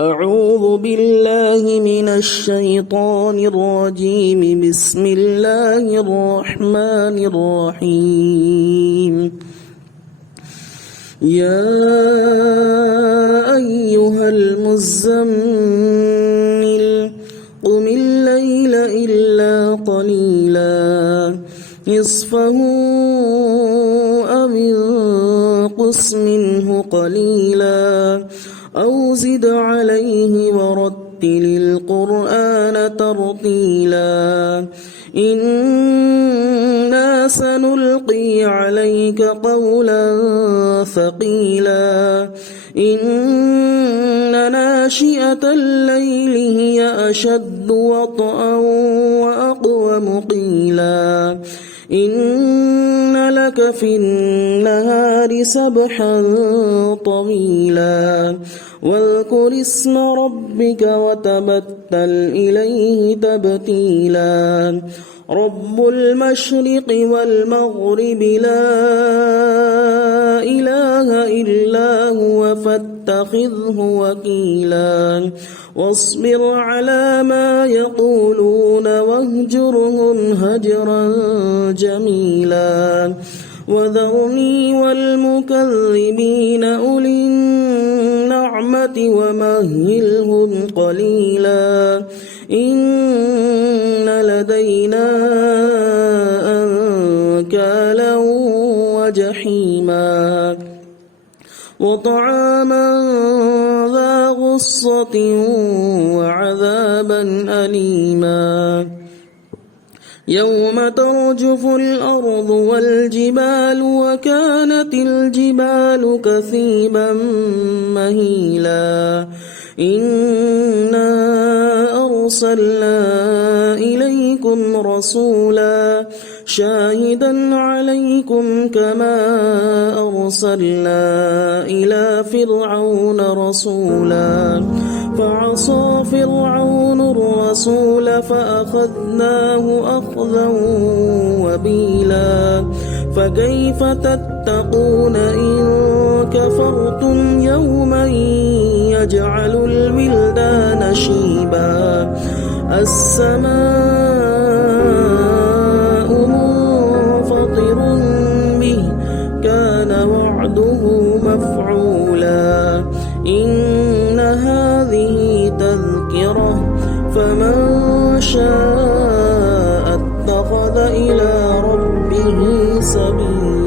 أعوذ بالله من الشيطان الرجيم. بسم الله الرحمن الرحيم. يا أيها المزمل قم الليل إلا قليلا نصفه أو انقص منه قليلا أو زد عليه ورتل القرآن ترتيلا إنا سنلقي عليك قولا ثقيلا إن ناشئة الليل هي أشد وطئا وأقوم قيلا إن لك في النهار سبحا طويلا واذكر اسم ربك وتبتل إليه تبتيلا رب المشرق والمغرب لا إله إلا هو فاتخذه وكيلا واصبر على ما يقولون واهجرهم هجرا جميلا وذرني والمكذبين أولي النعمة ومهلهم قليلا إن لدينا أنكالا وجحيما وطعاما ذا غصة وعذابا أليما يوم ترجف الأرض والجبال وكانت الجبال كثيبا مهيلا إنا أرسلنا إليكم رسولا شاهدا عليكم كما أرسلنا إلى فرعون رسولا فعصى فرعون الرسول فأخذناه أخذا وبيلا فكيف تتقون إن كفرتم يوما يجعل الولدان شيبا السماء منفطر به كان وعده مفعولا إن هذه تذكرة فمن شاء اتخذ إلى ربه سبيلا.